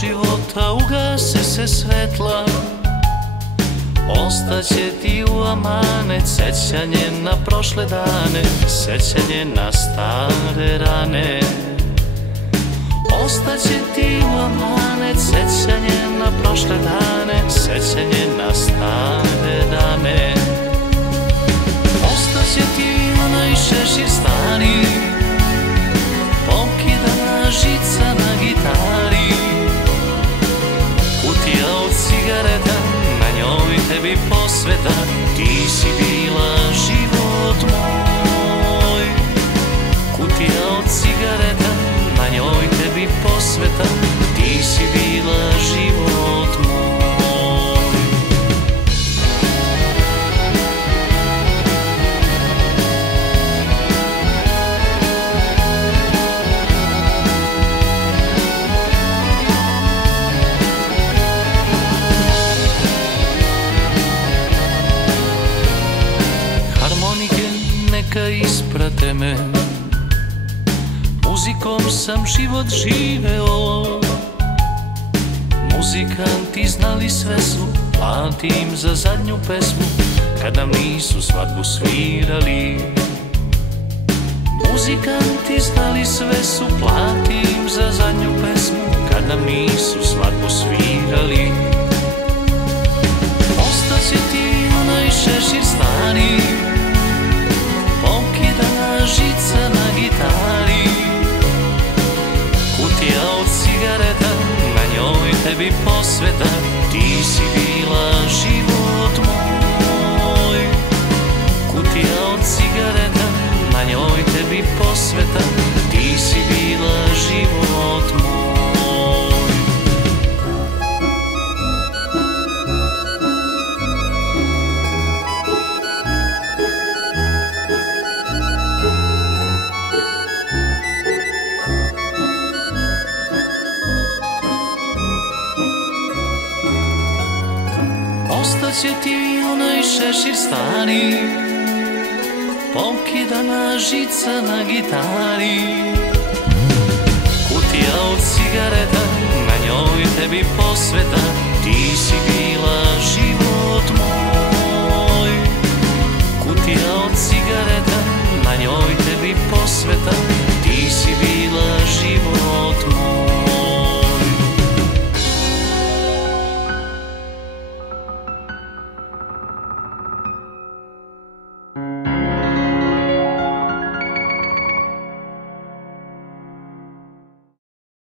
života ugase se svetla, ostaće ti u amanet sećanje na prošle dane, sećanje na stare rane. Ostaće ti u amanet sećanje na prošle dane, sećanje na stare dane. Ostaće ti onaj šešir stari, pokidana žica na gitari, kutija od cigareta, na njoj tebi posveta, ti si bila život moj. Kutija od cigareta, na njoj tebi posveta, ti si bila život moj. Harmonike neka isprate me, muzikom sam život živeo. Muzikanti znali sve su, platim za zadnju pesmu, kad nam nisu svadbu svirali. Muzikanti znali sve su, platim za zadnju pesmu, kad nam nisu svadbu svirali. Ostaće ti onaj šešir stari, pokidana žica na gitari, kutija od cigareta, na njoj tebi posveta, ti si bila život moj. Kutija od cigareta, na njoj tebi posveta, ti si bila život moj. Ostaće ti onaj šešir stari, pokidana žica na gitari, kutija od cigareta, na njoj tebi posveta, ti si bila život moj. Kutija od cigareta, na njoj tebi posveta,